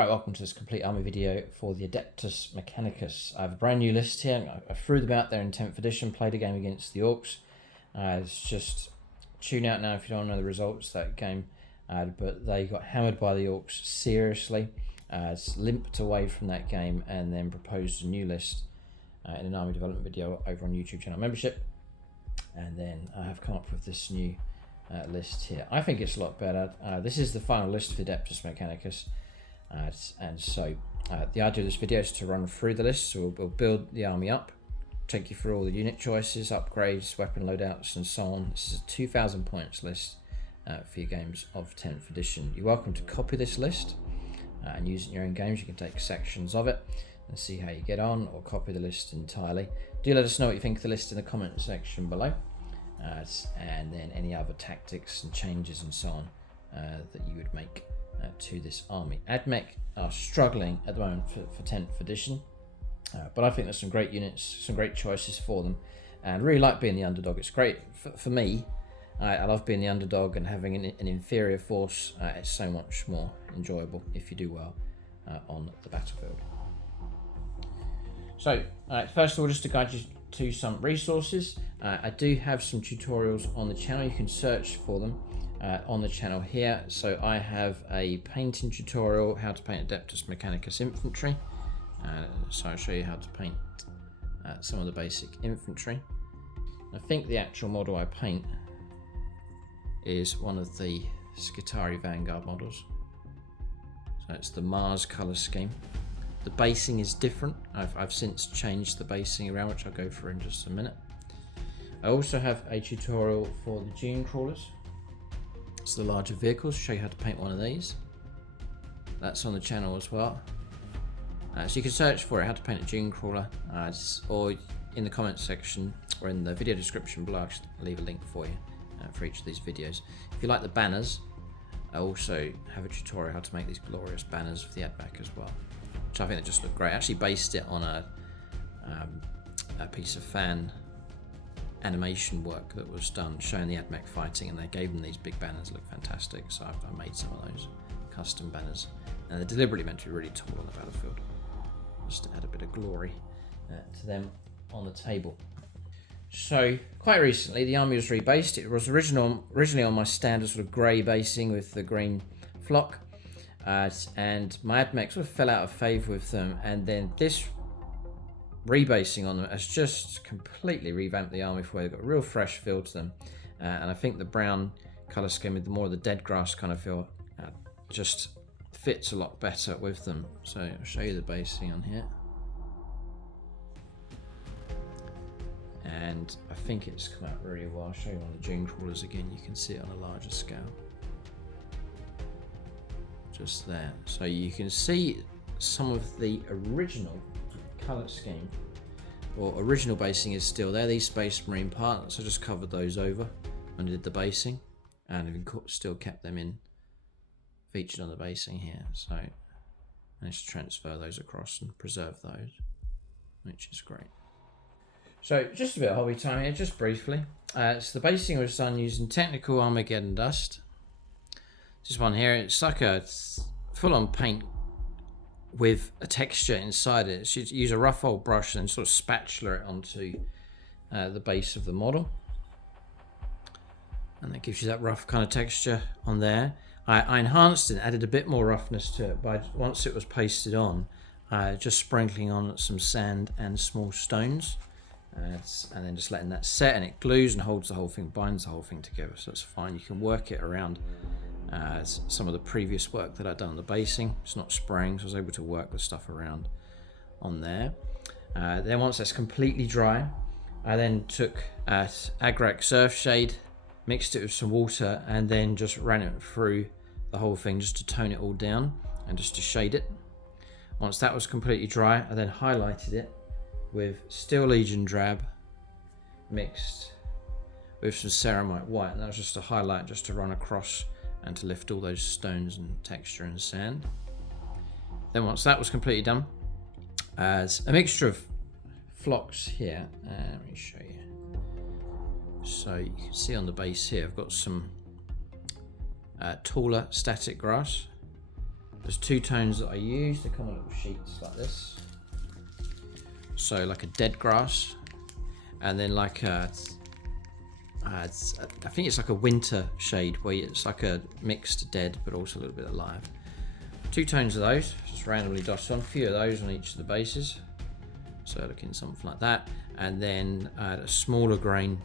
Right, welcome to this complete army video for the ADEPTUS MECHANICUS. I have a brand new list here. I threw them out there in 10th edition, played a game against the Orcs. It's just tune out now if you don't know the results of that game. But they got hammered by the Orcs seriously. It's limped away from that game and then proposed a new list in an army development video over on YouTube channel membership. And then I have come up with this new list here. I think it's a lot better. This is the final list for the ADEPTUS MECHANICUS. And so the idea of this video is to run through the list. So we'll build the army up, take you through all the unit choices, upgrades, weapon loadouts and so on. This is a 2,000 points list for your games of 10th edition. You're welcome to copy this list and use it in your own games. You can take sections of it and see how you get on, or copy the list entirely. Do let us know what you think of the list in the comment section below, and then any other tactics and changes and so on that you would make to this army. Ad Mech are struggling at the moment for 10th edition, but I think there's some great units, some great choices for them, and really like being the underdog. It's great for me. I love being the underdog and having an inferior force. It's so much more enjoyable if you do well on the battlefield. So first of all, just to guide you to some resources, I do have some tutorials on the channel. You can search for them on the channel here. So I have a painting tutorial, how to paint ADEPTUS MECHANICUS infantry. So I'll show you how to paint some of the basic infantry. I think the actual model I paint is one of the Scutari Vanguard models. So it's the Mars color scheme. The basing is different. I've since changed the basing around, which I'll go through in just a minute. I also have a tutorial for the Jun Crawlers. It's the larger vehicles, show you how to paint one of these. That's on the channel as well. So you can search for it, how to paint a Jun Crawler, or in the comments section or in the video description below. I'll leave a link for you for each of these videos. If you like the banners, I also have a tutorial how to make these glorious banners for the Ad Mech as well, which I think they just look great. I actually based it on a piece of fan animation work that was done showing the Ad Mech fighting, and they gave them these big banners that look fantastic. So I made some of those custom banners, and they're deliberately meant to be really tall on the battlefield, just to add a bit of glory to them on the table. So quite recently the army was rebased. It was originally on my standard sort of grey basing with the green flock, and my Ad Mech sort of fell out of favour with them, and then this rebasing on them has just completely revamped the army for where they've got a real fresh feel to them, and I think the brown colour scheme with the more of the dead grass kind of feel just fits a lot better with them. So I'll show you the basing on here, and I think it's come out really well. I'll show you on the Jun Crawlers again, you can see it on a larger scale just there. So you can see some of the original colour scheme or original basing is still there. These Space Marine parts, I just covered those over when I did the basing, and I've still kept them in featured on the basing here. So I managed to transfer those across and preserve those, which is great. So just a bit of hobby time here, just briefly. So the basing was done using technical Armageddon dust. This one here, it's like a full-on paint with a texture inside it. So you use a rough old brush and sort of spatula it onto the base of the model, and that gives you that rough kind of texture on there. I enhanced it, added a bit more roughness to it by, once it was pasted on, just sprinkling on some sand and small stones, and then just letting that set, and it glues and holds the whole thing, binds the whole thing together, so it's fine. You can work it around some of the previous work that I'd done on the basing. It's not spraying, so I was able to work the stuff around on there. Then once that's completely dry, I then took Agrax Surfshade, mixed it with some water, and then just ran it through the whole thing just to tone it all down and just to shade it. Once that was completely dry, I then highlighted it with Steel Legion Drab mixed with some Ceramite White, and that was just a highlight just to run across and to lift all those stones and texture and sand. Then once that was completely done, as a mixture of flocks here, let me show you. So you can see on the base here I've got some taller static grass, There's 2 tones that I use. They come on little sheets like this. So like a dead grass, and then like a, I think it's like a winter shade where it's like a mixed dead but also a little bit alive. 2 tones of those, just randomly dot on a few of those on each of the bases. So looking something like that, and then a smaller grain,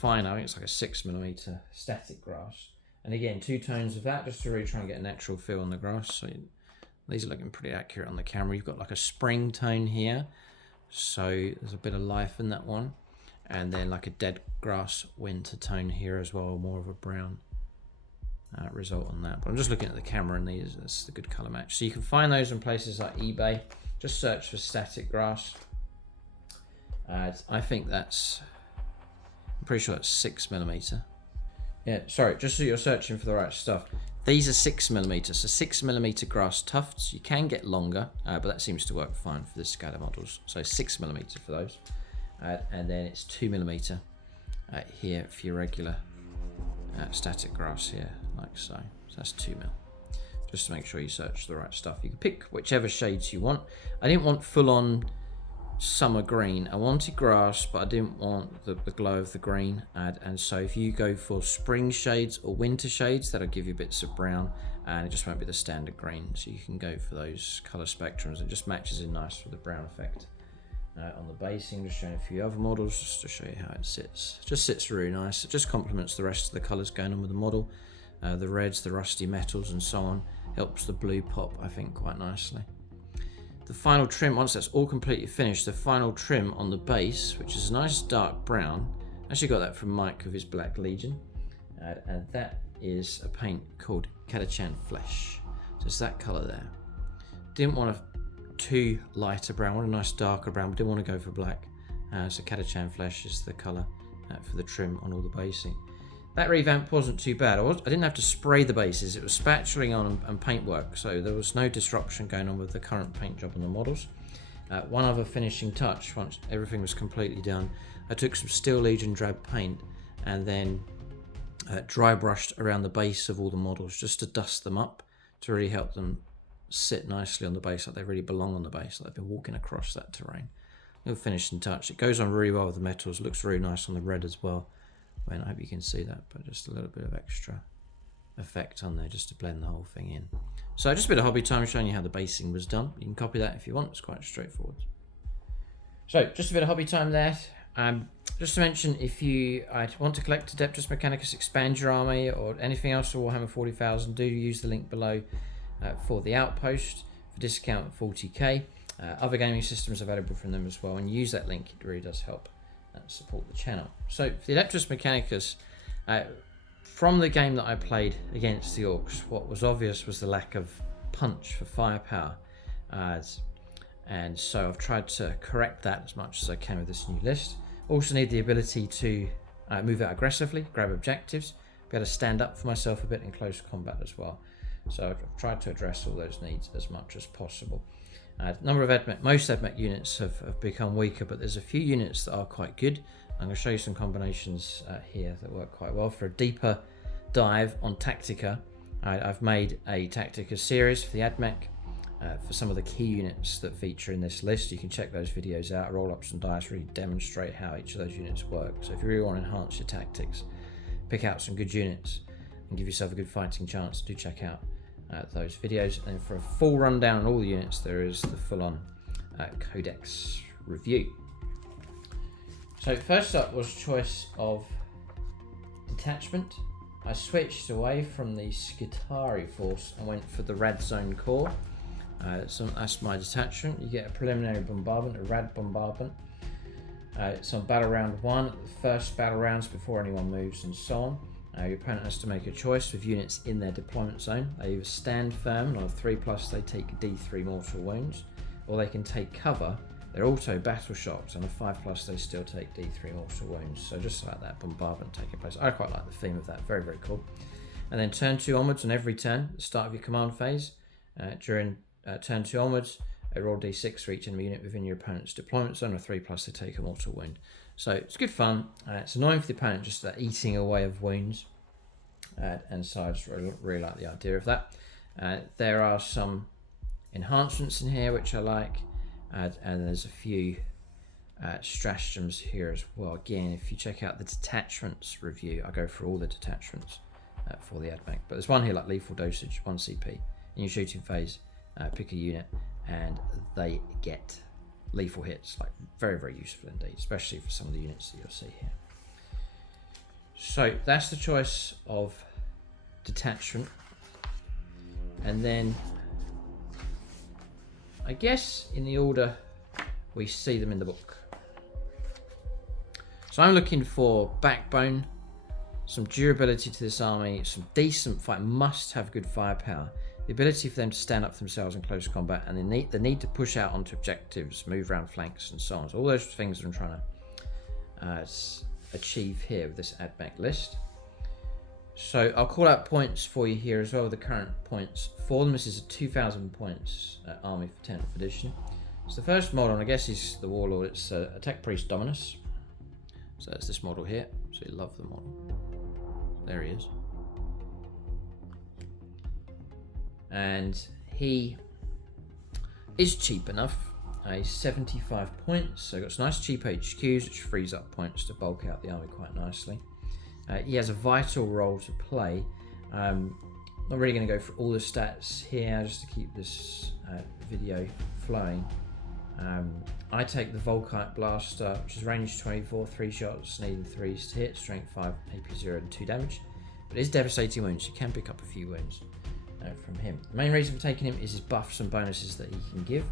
fine. I think it's like a 6mm static grass, and again 2 tones of that just to really try and get a natural feel on the grass. So these are looking pretty accurate on the camera. You've got like a spring tone here, so there's a bit of life in that one, and then like a dead grass winter tone here as well, more of a brown result on that. But I'm just looking at the camera, and that's the good color match. So you can find those in places like eBay. Just search for static grass. I think that's, I'm pretty sure it's 6mm. Yeah, sorry, just so you're searching for the right stuff. These are 6mm, so 6mm grass tufts. You can get longer, but that seems to work fine for the scatter models. So 6mm for those. And then it's 2mm here for your regular static grass here, like so. So that's 2mm. Just to make sure you search the right stuff. You can pick whichever shades you want. I didn't want full-on summer green. I wanted grass, but I didn't want the glow of the green. And so if you go for spring shades or winter shades, that'll give you bits of brown, and it just won't be the standard green. So you can go for those color spectrums. It just matches in nice with the brown effect. On the basing, just showing a few other models just to show you how it sits. It just sits really nice. It just complements the rest of the colors going on with the model. The reds, the rusty metals and so on. Helps the blue pop, I think, quite nicely. The final trim, once that's all completely finished, the final trim on the base, which is a nice dark brown. Actually got that from Mike with his Black Legion. And that is a paint called Cadian Flesh. So it's that colour there. Didn't want a too lighter brown, want a nice darker brown, but didn't want to go for black. So Cadian Flesh is the colour for the trim on all the basing. That revamp wasn't too bad. I didn't have to spray the bases. It was spatulaing on and paintwork, so there was no disruption going on with the current paint job on the models. One other finishing touch, once everything was completely done, I took some Steel Legion drab paint and then dry brushed around the base of all the models just to dust them up, to really help them sit nicely on the base, like they really belong on the base, like they've been walking across that terrain. Little finishing touch. It goes on really well with the metals. Looks really nice on the red as well. I hope you can see that, but just a little bit of extra effect on there just to blend the whole thing in. So just a bit of hobby time showing you how the basing was done. You can copy that if you want. It's quite straightforward. So just a bit of hobby time there. Just to mention, if you want to collect Adeptus Mechanicus, expand your army, or anything else for Warhammer 40,000, do use the link below for the Outpost for discount 40k. Other gaming systems available from them as well, and use that link. It really does help support the channel. So for the Adeptus Mechanicus, from the game that I played against the Orcs, what was obvious was the lack of punch for firepower, and so I've tried to correct that as much as I can with this new list. Also need the ability to move out aggressively, grab objectives, be able to stand up for myself a bit in close combat as well. So I've tried to address all those needs as much as possible. Number of most Ad Mech units have become weaker, but there's a few units that are quite good. I'm going to show you some combinations here that work quite well. For a deeper dive on Tactica, I've made a Tactica series for the Ad Mech for some of the key units that feature in this list. You can check those videos out. Roll up some dice, really demonstrate how each of those units work. So if you really want to enhance your tactics, pick out some good units and give yourself a good fighting chance, do check out those videos. And for a full rundown on all the units, there is the full-on codex review. So first up was choice of detachment. I switched away from the Skitari force and went for the Rad Zone core. So that's my detachment. You get a preliminary bombardment, a Rad bombardment. It's on battle round 1, the first battle rounds before anyone moves, and so on. Your opponent has to make a choice with units in their deployment zone. They either stand firm, and on a 3+, they take D3 mortal wounds, or they can take cover. They're auto battle shocked, and on a 5+, they still take D3 mortal wounds. So just like that bombardment taking place. I quite like the theme of that. Very, very cool. And then turn 2 onwards, on every turn, at the start of your command phase, during turn 2 onwards, roll D6 for each enemy unit within your opponent's deployment zone. On a 3+, they take a mortal wound. So it's good fun. It's annoying for the opponent, just that eating away of wounds. And so I just really like the idea of that. There are some enhancements in here which I like, and there's a few stratagems here as well. Again, if you check out the detachments review, I go through all the detachments for the Ad Mech. But there's one here like lethal dosage, 1 CP. In your shooting phase, pick a unit and they get lethal hits. Like very, very useful indeed, especially for some of the units that you'll see here. So that's the choice of detachment. And then I guess in the order we see them in the book. So I'm looking for backbone, some durability to this army, some decent fight, must have good firepower, the ability for them to stand up for themselves in close combat, and the need to push out onto objectives, move around flanks and so on. So all those things that I'm trying to achieve here with this Ad Mech list. So I'll call out points for you here as well, the current points for them. This is a 2,000 points army for 10th edition. So the first model, and I guess is the Warlord, it's a Tech Priest Dominus. So that's this model here. So you love the model. There he is. And he is cheap enough. He's 75 points. So got some nice cheap HQs, which frees up points to bulk out the army quite nicely. He has a vital role to play. Not really going to go through all the stats here, just to keep this video flowing. I take the Volkite Blaster, which is range 24, 3 shots, needing 3s to hit, strength 5, AP 0 and 2 damage. But it is devastating wounds, you can pick up a few wounds from him. The main reason for taking him is his buffs and bonuses that he can give.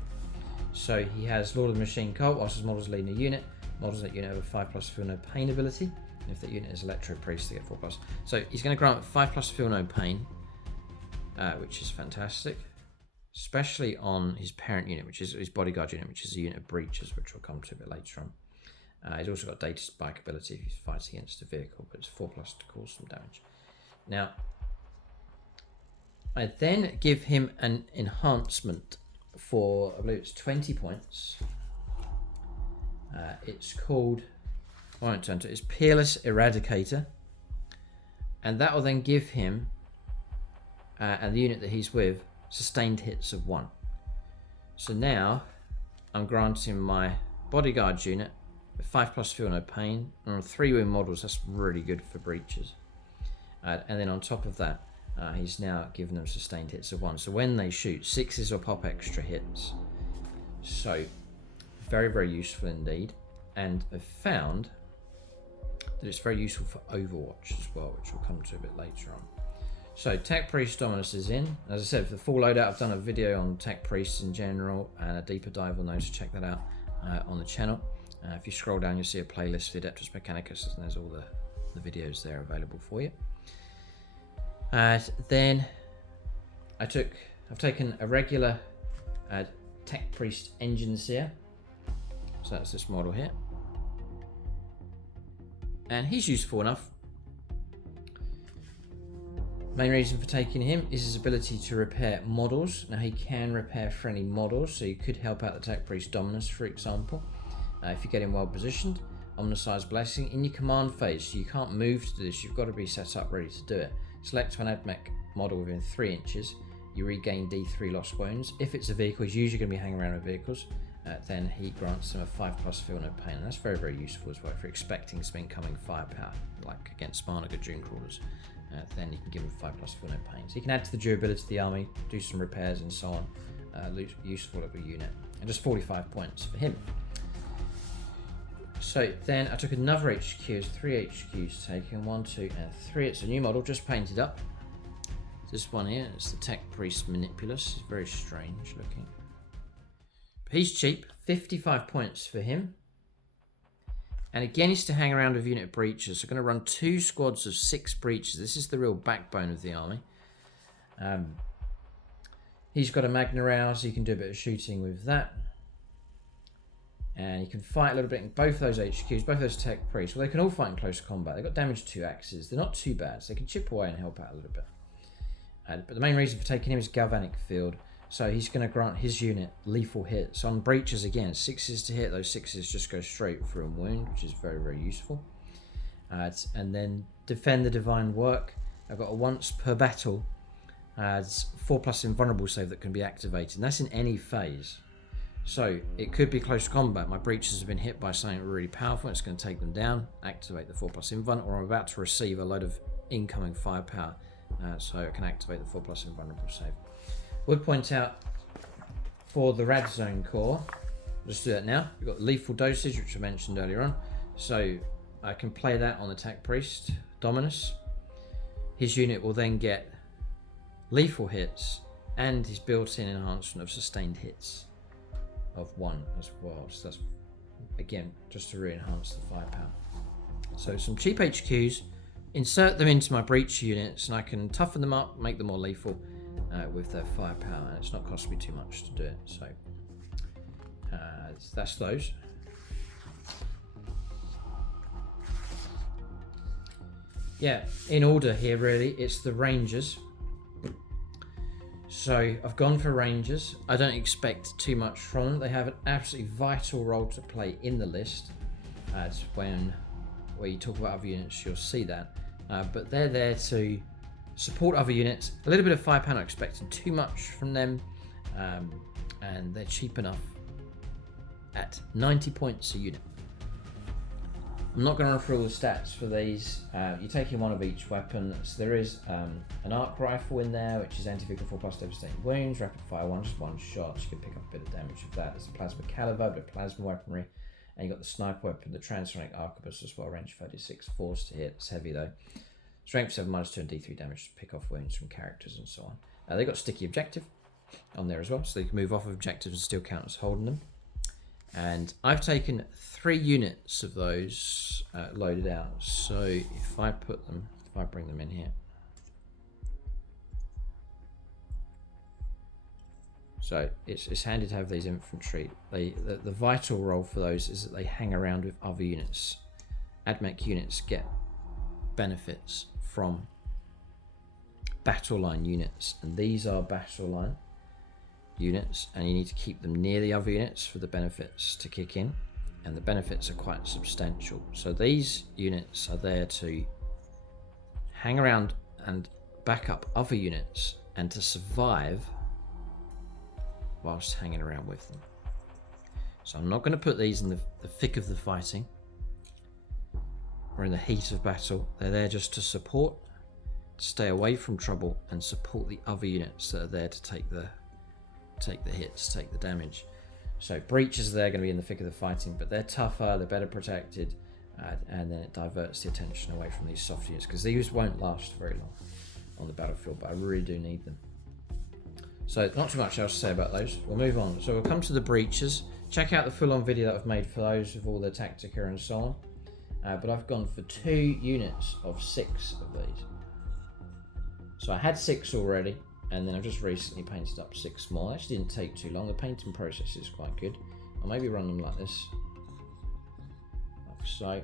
So he has Lord of the Machine Cult, whilst his models leading a unit. Models that unit have a 5+ feel no pain ability. And if that unit is Electro Priest, they get 4+. So he's going to grant 5+ feel no pain, which is fantastic. Especially on his parent unit, which is his bodyguard unit, which is a unit of breachers, which we'll come to a bit later on. He's also got data spike ability if he fights against a vehicle, but it's 4+ to cause some damage. Now, I then give him an enhancement for, I believe it's 20 points. It's called, I won't turn to it, it's Peerless Eradicator. And that will then give him, and the unit that he's with, sustained hits of 1. So now I'm granting my bodyguard unit with 5+ feel no pain, and on 3 wound models. That's really good for breaches. And then on top of that, he's now given them sustained hits of 1. So when they shoot, 6s will pop extra hits. So very, very useful indeed. And I've found that it's very useful for Overwatch as well, which we'll come to a bit later on. So Tech Priest Dominus is in. As I said, for the full loadout, I've done a video on Tech Priests in general and a deeper dive on those, so check that out on the channel. If you scroll down, you'll see a playlist for ADEPTUS MECHANICUS, and there's all the videos there available for you. Then I've taken a regular Tech Priest Engine Seer. So that's this model here. And he's useful enough. Main reason for taking him is his ability to repair models. Now he can repair friendly models, so you could help out the Tech Priest Dominus, for example, if you get him well positioned. Omnicized Blessing in your command phase, so you can't move to do this, you've got to be set up ready to do it. Select an Ad Mech model within 3 inches, you regain D3 lost wounds. If it's a vehicle, he's usually going to be hanging around with vehicles, then he grants them a 5+ feel no pain, and that's very, very useful as well if you're expecting some incoming firepower, like against Sparnaga Jun Crawlers. Then you can give him 5+ feel no pain. So you can add to the durability of the army, do some repairs and so on. Useful little unit. And just 45 points for him. So then I took another HQ, 3 HQs taken, 1, 2 and 3. It's a new model, just painted up. This one here, it's the Tech Priest Manipulus. It's very strange looking. But he's cheap, 55 points for him. And again, he's to hang around with unit of breachers. So going to run 2 squads of 6 breachers. This is the real backbone of the army. He's got a Magna Rail, so you can do a bit of shooting with that. And you can fight a little bit in both those HQs, both those Tech Priests. Well, they can all fight in close combat. They've got damage 2 axes. They're not too bad, so they can chip away and help out a little bit. But the main reason for taking him is Galvanic Field. So he's going to grant his unit lethal hits. On breaches again, 6s to hit. Those 6s just go straight through and wound, which is very, very useful. And then Defend the Divine Work. I've got a once per battle has 4+ invulnerable save that can be activated, and that's in any phase. So it could be close combat. My breaches have been hit by something really powerful. It's going to take them down. Activate the 4+ invuln, or I'm about to receive a load of incoming firepower, so I can activate the 4+ invulnerable save. Would point out for the Rad Zone core, let's do that now. We've got lethal dosage, which I mentioned earlier on. So I can play that on the Tac Priest Dominus. His unit will then get lethal hits and his built-in enhancement of sustained hits of 1 as well. So that's, again, just to re-enhance the firepower. So some cheap HQs, insert them into my breach units, and I can toughen them up, make them more lethal with their firepower, and it's not costing me too much to do it. So that's those. Yeah, in order here really, it's the Rangers. So I've gone for Rangers. I don't expect too much from them. They have an absolutely vital role to play in the list. It's where you talk about other units, you'll see that. But they're there to support other units. A little bit of firepower, not expecting too much from them. And they're cheap enough at 90 points a unit. I'm not going to run through all the stats for these. You're taking one of each weapon. So there is an arc rifle in there, which is anti-vehicle 4+ devastating wounds, rapid fire just one shot. You can pick up a bit of damage of that. There's a plasma caliber, a bit of plasma weaponry, and you've got the sniper weapon, the transonic arquebus as well, range 36, force to hit. It's heavy though. Strength 7, -2, and D3 damage to pick off wounds from characters and so on. They've got sticky objective on there as well, so they can move off of objectives and still count as holding them. And I've taken 3 units of those loaded out. So if I bring them in here. So it's handy to have these infantry. The vital role for those is that they hang around with other units. Ad Mech units get benefits from battle line units, and these are battle line units, and you need to keep them near the other units for the benefits to kick in, and the benefits are quite substantial. So these units are there to hang around and back up other units and to survive whilst hanging around with them. So I'm not going to put these in the thick of the fighting or in the heat of battle. They're there just to support, to stay away from trouble, and support the other units that are there to take the hits, take the damage. So breaches, they're going to be in the thick of the fighting, but they're tougher, they're better protected, and then it diverts the attention away from these soft units, because these won't last very long on the battlefield, but I really do need them. So not too much else to say about those. We'll move on. So we'll come to the breaches. Check out the full-on video that I've made for those with all the Tactica and so on. But I've gone for 2 units of 6 of these. So I had 6 already, and then I've just recently painted up 6 more. It actually didn't take too long. The painting process is quite good. I'll maybe run them like this. Like so.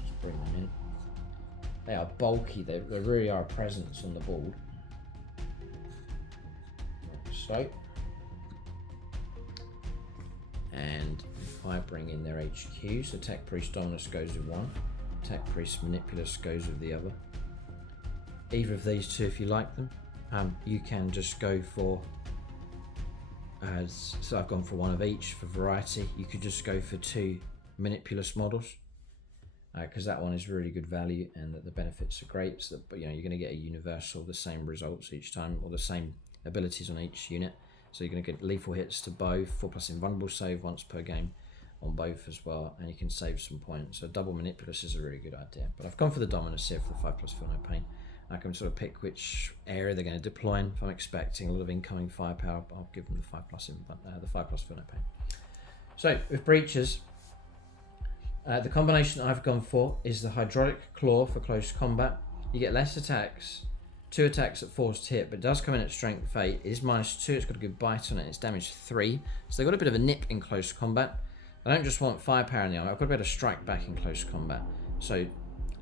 Just bring them in. They are bulky. They really are a presence on the board. Like so. And if I bring in their HQ, so Tech Priest Dominus goes with one. Tech Priest Manipulus goes with the other. Either of these 2 if you like them. You can just go for, so I've gone for 1 of each for variety. You could just go for 2 Manipulus models, because that one is really good value and that the benefits are great. So that, you're going to get a universal, the same results each time, or the same abilities on each unit. So you're going to get lethal hits to both, 4+ invulnerable save once per game on both as well, and you can save some points. So double Manipulus is a really good idea. But I've gone for the Dominus here for the 5+ Feel No Pain. I can sort of pick which area they're going to deploy in. If I'm expecting a lot of incoming firepower, I'll give them the 5+ Feel No Pain. So with breaches, the combination I've gone for is the Hydraulic Claw for close combat. You get less attacks, 2 attacks at force to hit, but it does come in at strength 8. It is -2, it's got a good bite on it, it's damage 3. So they've got a bit of a nip in close combat. I don't just want firepower in the armor, I've got to be able to strike back in close combat. So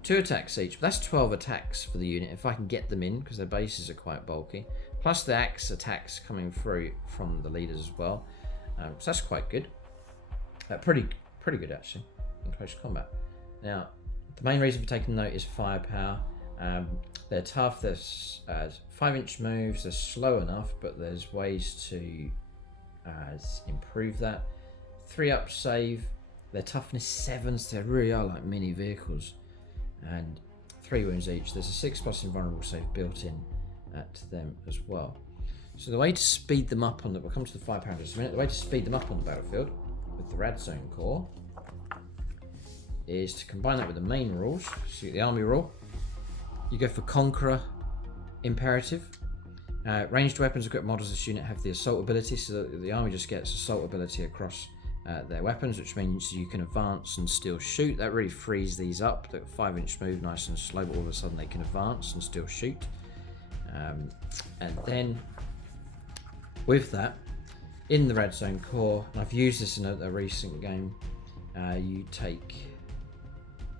2 attacks each, but that's 12 attacks for the unit if I can get them in, because their bases are quite bulky. Plus the axe attacks coming through from the leaders as well. So that's quite good. Pretty good actually in close combat. Now, the main reason for taking note is firepower. They're tough. There's 5-inch moves. They're slow enough, but there's ways to improve that. 3-up save. Their toughness 7s. They really are like mini vehicles, and 3 wounds each. There's a 6+ invulnerable save built in to them as well. So the way to speed them up we'll come to the firepower in just a minute. The way to speed them up on the battlefield with the Rad Zone core is to combine that with the main rules. So you get the army rule. You go for Conqueror Imperative. Ranged weapons equipped models of this unit have the assault ability, so that the army just gets assault ability across their weapons, which means you can advance and still shoot. That really frees these up. They've got 5-inch move, nice and slow, but all of a sudden they can advance and still shoot. And then with that, in the Red Zone core, and I've used this in a recent game, you take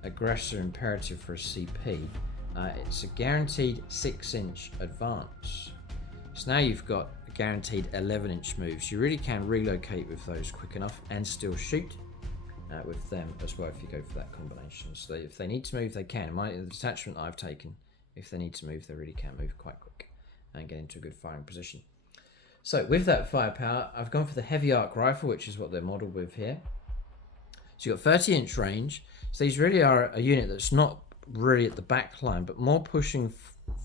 Aggressor Imperative for a CP. It's a guaranteed 6-inch advance. So now you've got a guaranteed 11-inch moves. You really can relocate with those quick enough and still shoot with them as well if you go for that combination. So if they need to move, they can. The detachment I've taken, if they need to move, they really can move quite quick and get into a good firing position. So with that firepower, I've gone for the heavy arc rifle, which is what they're modelled with here. So you've got 30-inch range. So these really are a unit that's not really at the back line, but more pushing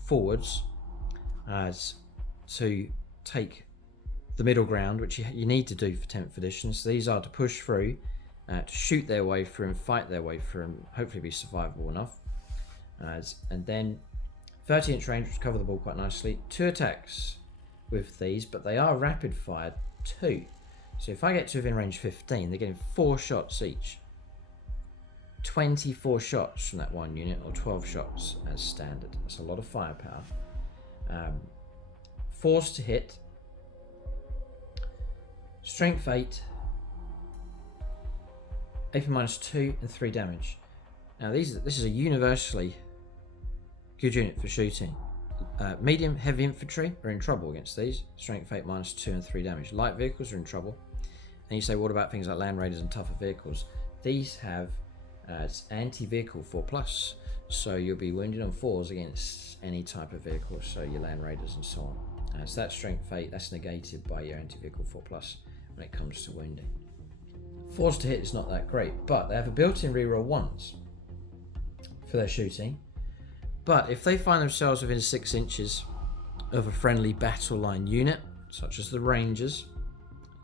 forwards to take the middle ground, which you need to do for 10th edition. So these are to push through, to shoot their way through and fight their way through and hopefully be survivable enough. And then 30-inch range, which cover the ball quite nicely. 2 attacks with these, but they are rapid fired too. So if I get to within range 15, they're getting 4 shots each. 24 shots from that one unit, or 12 shots as standard. That's a lot of firepower. Force to hit. Strength 8. AP -2 and 3 damage. Now this is a universally good unit for shooting. Medium heavy infantry are in trouble against these. Strength 8 -2 and 3 damage. Light vehicles are in trouble. And you say, what about things like land raiders and tougher vehicles? These have anti-vehicle 4+, so you'll be wounded on 4s against any type of vehicle, so your land raiders and so on. So that strength 8, that's negated by your anti-vehicle 4+ when it comes to wounding. Force to hit is not that great, but they have a built-in reroll 1s for their shooting. But if they find themselves within 6 inches of a friendly battle line unit, such as the Rangers,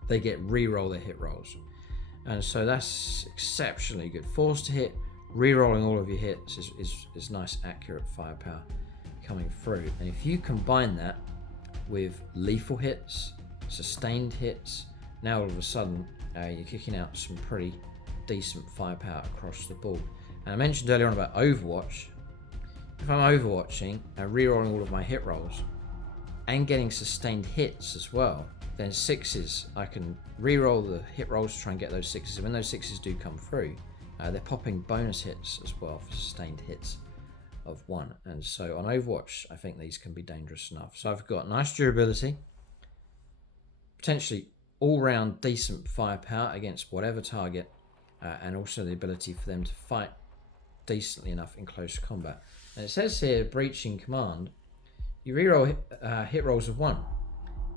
they get reroll their hit rolls. And so that's exceptionally good. Force to hit, re-rolling all of your hits is nice, accurate firepower coming through. And if you combine that with lethal hits, sustained hits, now all of a sudden you're kicking out some pretty decent firepower across the board. And I mentioned earlier on about Overwatch. If I'm overwatching and re-rolling all of my hit rolls and getting sustained hits as well, then 6s, I can re-roll the hit rolls to try and get those 6s. And when those 6s do come through, they're popping bonus hits as well for sustained hits of 1. And so on Overwatch, I think these can be dangerous enough. So I've got nice durability, potentially all-round decent firepower against whatever target, and also the ability for them to fight decently enough in close combat. And it says here, breaching command, you re-roll hit rolls of 1.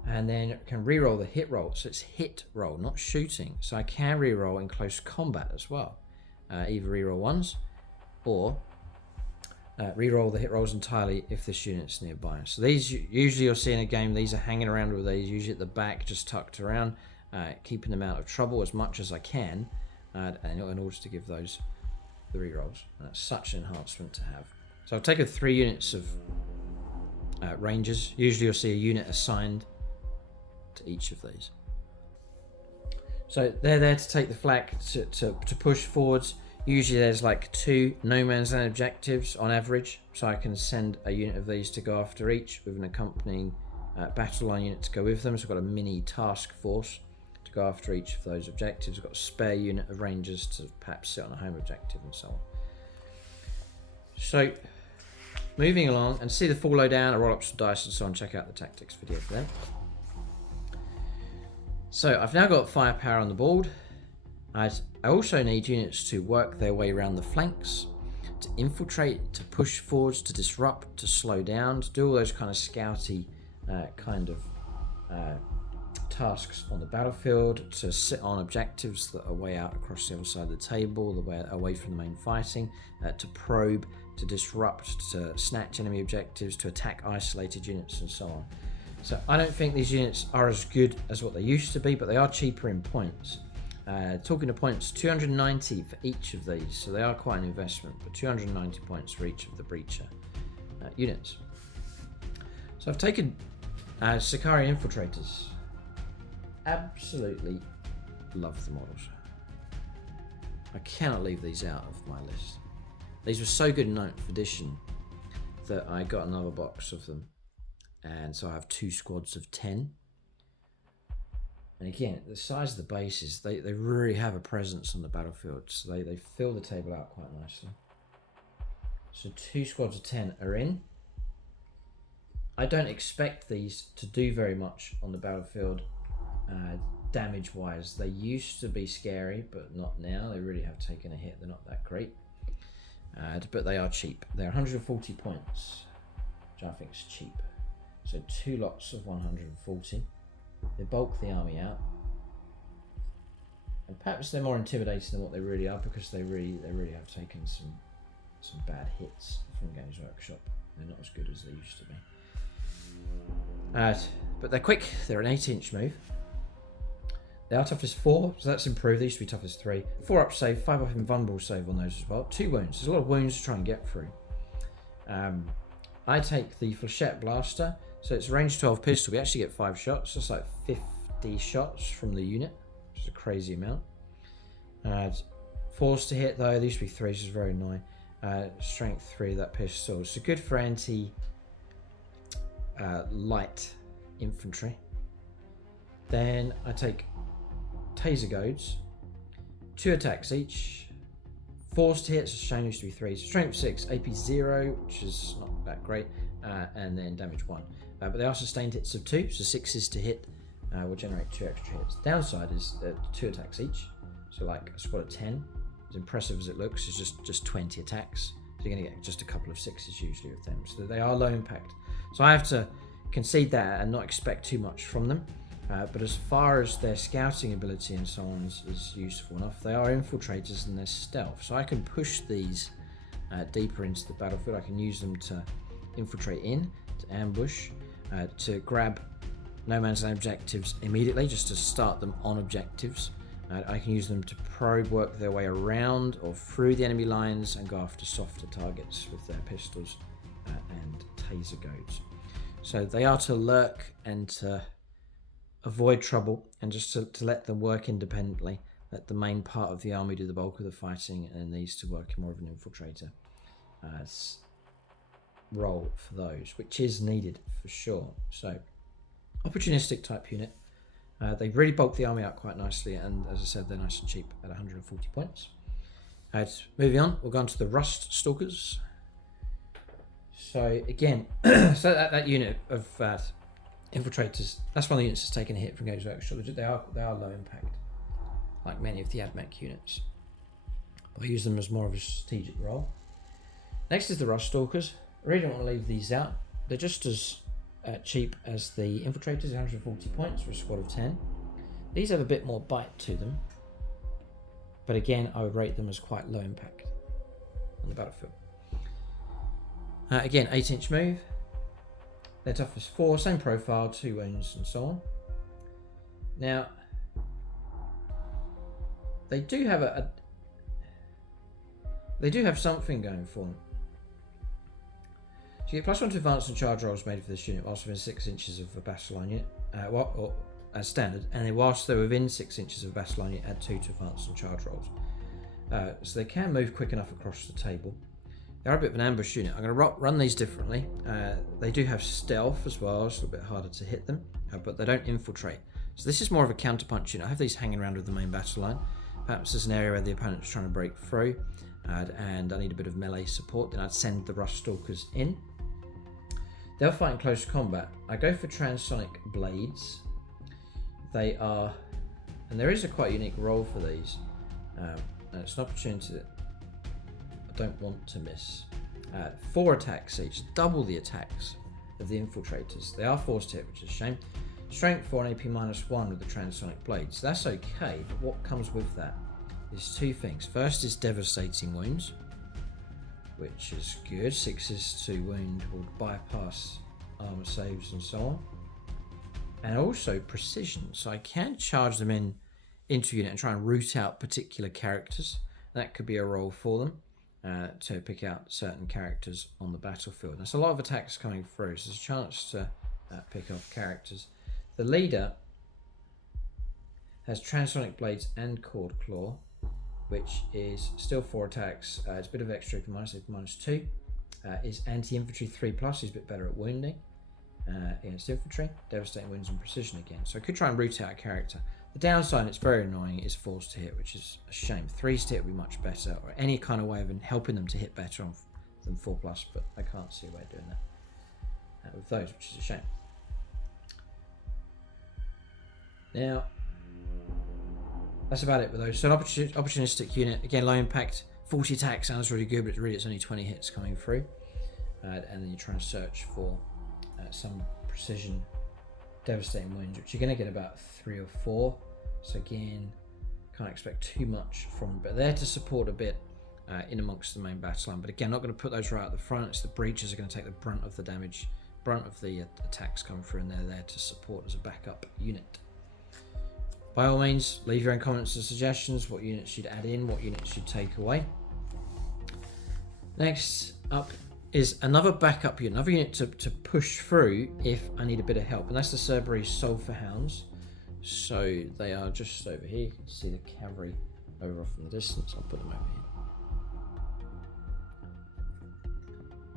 And then can re-roll the hit roll. So it's hit roll, not shooting. So I can re-roll in close combat as well. Either re-roll 1s or re-roll the hit rolls entirely if this unit's nearby. So these, usually you'll see in a game, these are hanging around with these, usually at the back, just tucked around, keeping them out of trouble as much as I can, and in order to give those the re-rolls. And that's such an enhancement to have. So I've taken 3 units of Rangers. Usually you'll see a unit assigned to each of these. So they're there to take the flak, to push forwards. Usually there's like 2 no man's land objectives on average, so I can send a unit of these to go after each with an accompanying battle line unit to go with them. So I've got a mini task force to go after each of those objectives. I've got a spare unit of Rangers to perhaps sit on a home objective and so on. So moving along, and see the full lowdown, I roll up some dice and so on, check out the tactics video for that. So I've now got firepower on the board. I also need units to work their way around the flanks to infiltrate, to push forwards, to disrupt, to slow down, to do all those kind of scouty kind of tasks on the battlefield, to sit on objectives that are way out across the other side of the table, the way away from the main fighting, to probe, to disrupt, to snatch enemy objectives, to attack isolated units, and so on. So I don't think these units are as good as what they used to be, but they are cheaper in points. Talking to points, 290 for each of these, so they are quite an investment, but 290 points for each of the Breacher units. So I've taken Sicari Infiltrators. Absolutely love the models. I cannot leave these out of my list. These were so good in 9th edition that I got another box of them, and so I have 2 squads of 10. And again, the size of the bases, they really have a presence on the battlefield, so they fill the table out quite nicely. So 2 squads of 10 are in. I don't expect these to do very much on the battlefield damage wise. They used to be scary, but not now. They really have taken a hit. They're not that great, but they are cheap. They're 140 points, which I think is cheap. So 2 lots of 140. They bulk the army out, and perhaps they're more intimidating than what they really are, because they really have taken some bad hits from Games Workshop. They're not as good as they used to be. But they're quick. They're an 8-inch move. They are toughness 4, so that's improved. They used to be toughness 3. 4 up save, 5 up invulnerable save on those as well. 2 wounds. There's a lot of wounds to try and get through. I take the Flechette Blaster, so it's range 12 pistol. We actually get 5 shots. That's like 50 shots from the unit, which is a crazy amount. 4s to hit though. These used to be 3s, which is very annoying. Strength 3, that pistol. So good for anti light infantry. Then I take Taser Goads, 2 attacks each, 4s to hit, so shame used to be 3s, strength 6, AP 0, which is not that great, and then damage 1. But they are sustained hits of 2, so 6s to hit will generate 2 extra hits. The downside is 2 attacks each, so like a squad of 10, as impressive as it looks, is just 20 attacks. So you're going to get just a couple of 6s usually with them, so they are low impact. So I have to concede that and not expect too much from them. But as far as their scouting ability and so on is useful enough, they are infiltrators and they're stealth. So I can push these deeper into the battlefield. I can use them to infiltrate in, to ambush, to grab no man's land objectives immediately, just to start them on objectives. I can use them to probe, work their way around or through the enemy lines and go after softer targets with their pistols and taser goads. So they are to lurk and to avoid trouble, and just to let them work independently, let the main part of the army do the bulk of the fighting, and these to work more of an infiltrator role for those, which is needed for sure. So opportunistic type unit. They really bulk the army out quite nicely, and as I said, they're nice and cheap at 140 points. Moving on, we'll go on to the Rust Stalkers. So again, so that unit of Infiltrators, that's one of the units that's taken a hit from Games Workshop. They are low impact, like many of the Ad Mech units. But I use them as more of a strategic role. Next is the Rust Stalkers. I really don't want to leave these out. They're just as cheap as the Infiltrators, 140 points for a squad of 10. These have a bit more bite to them, but again, I would rate them as quite low impact on the battlefield. Again, 8-inch move. They're toughness 4, same profile, 2 wounds and so on. Now, they do have they do have something going for them. So you get +1 to advance and charge rolls made for this unit whilst within 6 inches of a battle line unit, or as standard, and then whilst they're within 6 inches of a battle line unit, add 2 to advance and charge rolls. So they can move quick enough across the table. They're a bit of an ambush unit. I'm going to run these differently. They do have stealth as well, it's a little bit harder to hit them, but they don't infiltrate. So this is more of a counterpunch unit. I have these hanging around with the main battle line. Perhaps there's an area where the opponent's trying to break through, and I need a bit of melee support, then I'd send the Rust Stalkers in. They'll fight in close combat. I go for transonic blades. They are, and there is a quite unique role for these. And it's an opportunity that I don't want to miss. 4 attacks each, double the attacks of the Infiltrators. They are forced to hit, which is a shame. Strength 4 and AP -1 with the transonic blades. That's okay, but what comes with that is 2 things. First is devastating wounds, which is good. 6s to wound will bypass armor saves and so on. And also precision, so I can charge them into a unit and try and root out particular characters. That could be a role for them to pick out certain characters on the battlefield. There's a lot of attacks coming through, so there's a chance to pick off characters. The leader has transonic blades and cord claw, which is still 4 attacks. It's a bit of extra AP -2. Is anti-infantry 3+, he's a bit better at wounding against infantry. Devastating wounds and precision again. So I could try and root out a character. The downside, it's very annoying, is forced to hit, which is a shame. 3s to hit would be much better, or any kind of way of helping them to hit better than 4+, but I can't see a way of doing that with those, which is a shame. Now, that's about it with those. So an opportunistic unit, again, low impact, 40 attack sounds really good, but really it's only 20 hits coming through. And then you try and search for some precision devastating wounds, which you're going to get about 3 or 4. So again, can't expect too much from them, but they're to support a bit in amongst the main battle line. But again, not going to put those right at the front. It's the breaches are going to take the brunt of the damage, brunt of the attacks coming through, and they're there to support as a backup unit. By all means, leave your own comments and suggestions, what units you'd add in, what units you'd take away. Next up is another backup unit, another unit to push through if I need a bit of help, and that's the Cerberus Sulphur Hounds. So they are just over here. You can see the Cavalry over off in the distance. I'll put them over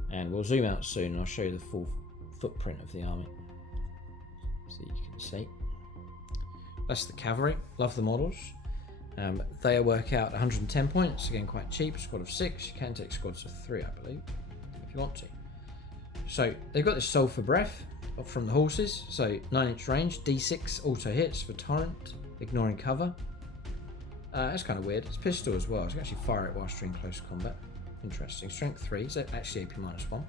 here. And we'll zoom out soon and I'll show you the full footprint of the army, so you can see. That's the Cavalry. Love the models. They work out 110 points. Again, quite cheap. Squad of 6. You can take squads of 3, I believe, if you want to. So they've got this Sulphur Breath from the horses. So 9-inch range. D6 auto hits for Torrent, ignoring cover. That's kind of weird. It's pistol as well. So you can actually fire it whilst you're in close combat. Interesting. Strength 3. So actually AP -1.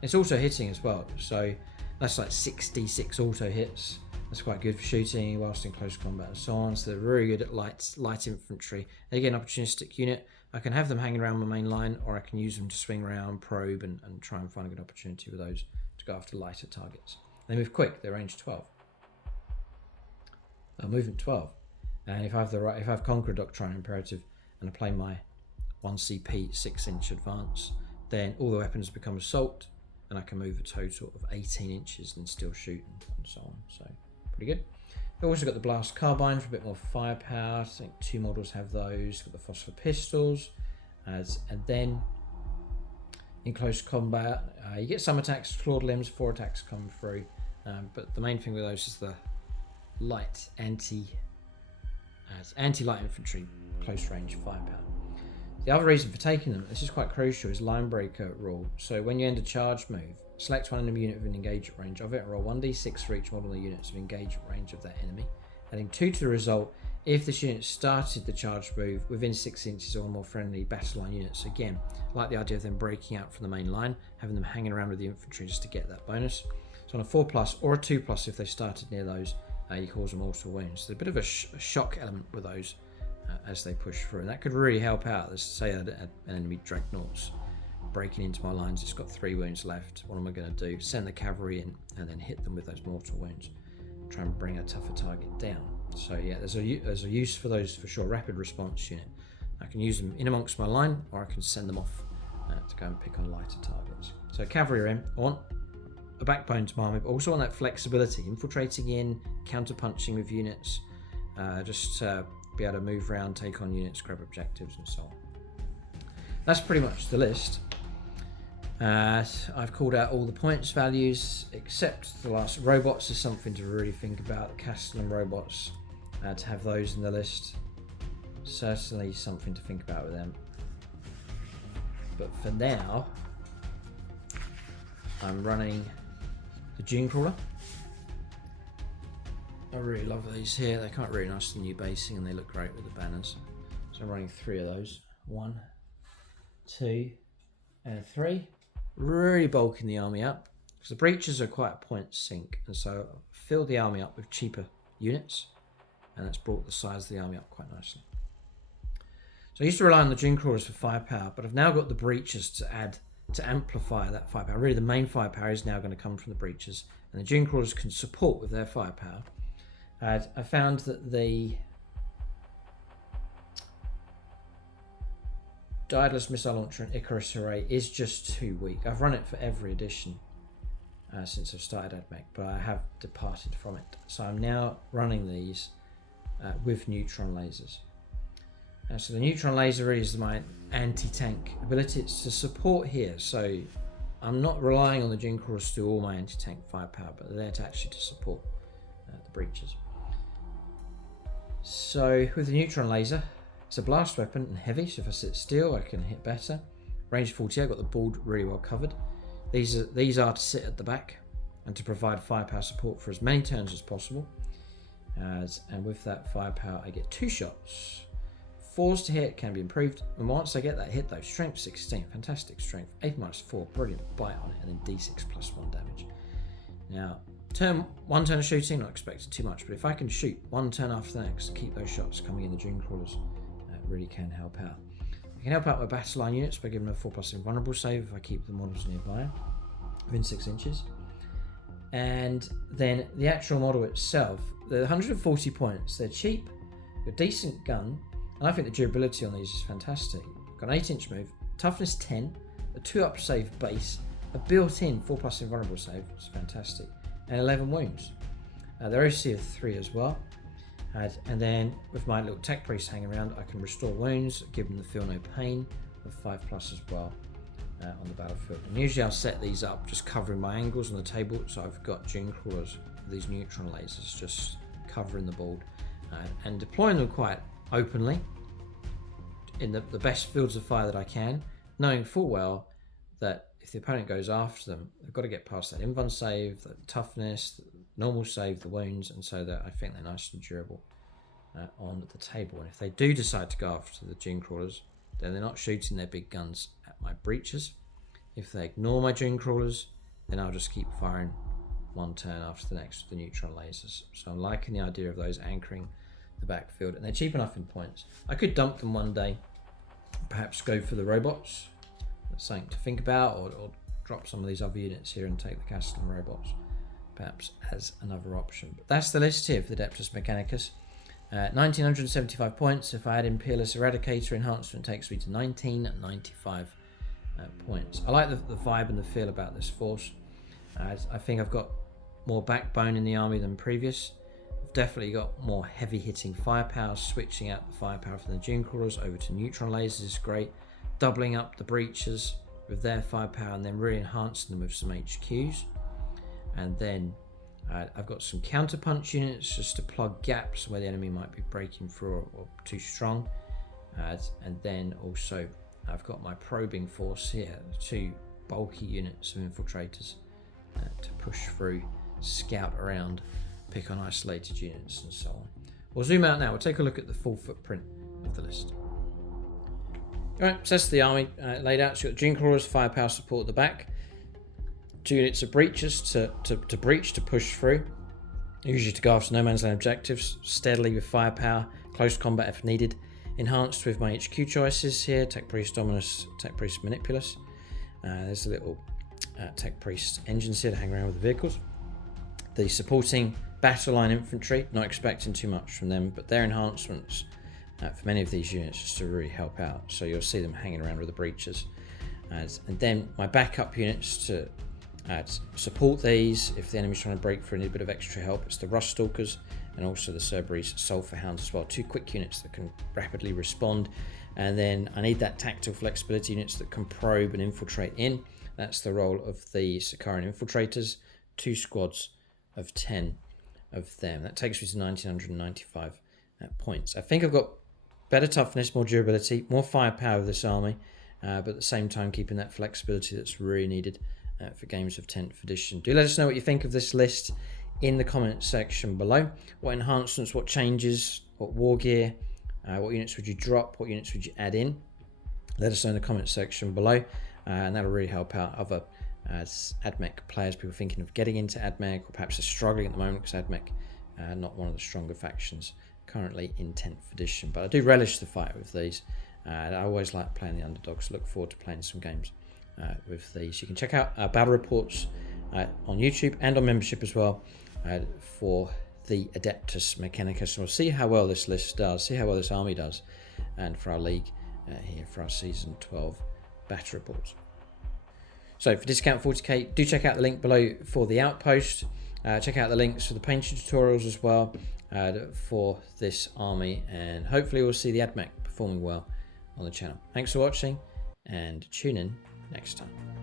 It's also hitting as well. So that's like 6d6 auto hits. That's quite good for shooting whilst in close combat and so on. So they're very good at light infantry. Again, opportunistic unit. I can have them hanging around my main line, or I can use them to swing around, probe, and try and find a good opportunity with those to go after lighter targets. They move quick. They're range 12. Movement 12. And if I have Conqueror Doctrine Imperative and I play my 1 CP 6-inch advance, then all the weapons become assault, and I can move a total of 18 inches and still shoot and so on. So pretty good. We've also got the Blast Carbine for a bit more firepower. I think 2 models have those. Got the Phosphor Pistols. And then in close combat, you get some attacks, clawed limbs, 4 attacks come through. But the main thing with those is the light anti-light infantry, close range firepower. The other reason for taking them, this is quite crucial, is line breaker rule. So when you end a charge move, select one enemy unit within engagement range of it, and roll 1d6 for each model of the units of engagement range of that enemy, adding 2 to the result if this unit started the charge move within 6 inches or more friendly battle line units. Again, I like the idea of them breaking out from the main line, having them hanging around with the infantry just to get that bonus. So on a 4+ or a 2+ if they started near those, you cause them mortal wounds. So a bit of a shock element with those as they push through, and that could really help out. Let's say an enemy Dreadnought's breaking into my lines, it's got 3 wounds left. What am I going to do? Send the cavalry in and then hit them with those mortal wounds. Try and bring a tougher target down. So yeah, there's a use for those for sure. Rapid response unit. I can use them in amongst my line, or I can send them off to go and pick on lighter targets. So cavalry are in. I want a backbone to my army, but also want that flexibility, infiltrating in, counter-punching with units, just be able to move around, take on units, grab objectives and so on. That's pretty much the list. I've called out all the points values except the last. Robots is something to really think about. Castellan robots, to have those in the list, certainly something to think about with them. But for now, I'm running the Jun Crawler. I really love these here. They're quite really nice, the new basing, and they look great with the banners. So I'm running 3 of those. 1, 2, and 3. Really bulking the army up. Because the breaches are quite a point sink, and so fill the army up with cheaper units, and that's brought the size of the army up quite nicely. So I used to rely on the Jun Crawlers for firepower, but I've now got the breaches to amplify that firepower. Really, the main firepower is now going to come from the breaches, and the Jun Crawlers can support with their firepower. I found that the Daedalus Missile Launcher and Icarus Array is just too weak. I've run it for every edition since I've started Ad Mech, but I have departed from it. So I'm now running these with neutron lasers. So the neutron laser really is my anti-tank ability. It's to support here. So I'm not relying on the Jun Crawlers to do all my anti-tank firepower, but they're there to actually to support the breaches. So with the neutron laser, it's a blast weapon and heavy, so if I sit still I can hit better. Range 40, I've got the board really well covered. These are to sit at the back and to provide firepower support for as many turns as possible. And with that firepower I get 2 shots. 4s to hit can be improved, and once I get that hit though, strength 16, fantastic strength, 8-4, brilliant bite on it, and then d6 plus 1 damage. Now, one turn of shooting, not expecting too much, but if I can shoot 1 turn after the next, keep those shots coming in the Jun Crawlers, that really can help out. I can help out with battle line units by giving them a 4+ invulnerable save if I keep the models nearby, within 6 inches. And then the actual model itself, they're 140 points, they're cheap, a decent gun, and I think the durability on these is fantastic. Got an 8-inch move, toughness 10, a 2-up save base, a built-in 4+ invulnerable save, which is fantastic, and 11 wounds. They're OC of 3 as well. And then with my little tech priest hanging around, I can restore wounds, give them the feel no pain of 5+ as well on the battlefield. And usually I'll set these up just covering my angles on the table, so I've got Jun Crawlers with these neutron lasers just covering the board and deploying them quite openly in the best fields of fire that I can, knowing full well that if the opponent goes after them, they've got to get past that invuln save, the toughness, the normal save, the wounds, and so that I think they're nice and durable on the table. And if they do decide to go after the Jun Crawlers, then they're not shooting their big guns at my breaches. If they ignore my Jun Crawlers, then I'll just keep firing 1 turn after the next with the neutron lasers. So I'm liking the idea of those anchoring the backfield, and they're cheap enough in points. I could dump them one day, perhaps go for the robots. That's something to think about, or drop some of these other units here and take the castle and robots perhaps as another option. But that's the list here for the Adeptus Mechanicus. 1975 points. If I add in Peerless Eradicator enhancement, it takes me to 1995 points. I like the vibe and the feel about this force. I think I've got more backbone in the army than previous. I've definitely got more heavy hitting firepower. Switching out the firepower from the Jun Crawlers over to neutron lasers is great. Doubling up the breaches with their firepower and then really enhancing them with some HQs. And then I've got some counterpunch units just to plug gaps where the enemy might be breaking through or too strong. And then also I've got my probing force here, 2 bulky units of infiltrators to push through, scout around, pick on isolated units and so on. We'll zoom out now. We'll take a look at the full footprint of the list. Alright, so that's the army laid out. So you've got Jun Crawlers, firepower support at the back. 2 units of breaches to breach, to push through. Usually to go after no man's land objectives, steadily with firepower, close combat if needed. Enhanced with my HQ choices here, Tech Priest Dominus, Tech Priest Manipulus. There's a little Tech Priest engines here to hang around with the vehicles. The supporting battle line infantry, not expecting too much from them, but their enhancements for many of these units just to really help out. So you'll see them hanging around with the breaches. And then my backup units to support these if the enemy's trying to break through and need a bit of extra help. It's the Rust Stalkers and also the Cerberus Sulphur Hounds as well. 2 quick units that can rapidly respond. And then I need that tactical flexibility units that can probe and infiltrate in. That's the role of the Sicarian Infiltrators. 2 squads of 10 of them. That takes me to 1995 points. I think I've got better toughness, more durability, more firepower with this army, but at the same time keeping that flexibility that's really needed for games of 10th edition. Do let us know what you think of this list in the comment section below. What enhancements, what changes, what war gear, what units would you drop, what units would you add in? let us know in the comment section below, and that'll really help out other Ad Mech players, people thinking of getting into Ad Mech, or perhaps are struggling at the moment because Ad Mech not one of the stronger factions currently in 10th edition. But I do relish the fight with these. I always like playing the underdogs. Look forward to playing some games with these. You can check out our battle reports on YouTube and on membership as well for the Adeptus Mechanicus. And we'll see how well this list does, see how well this army does, and for our league here for our season 12 battle reports. So for discount 40k, do check out the link below for the outpost. Check out the links for the painting tutorials as well for this army, and hopefully we'll see the Ad Mech performing well on the channel. Thanks for watching, and tune in next time.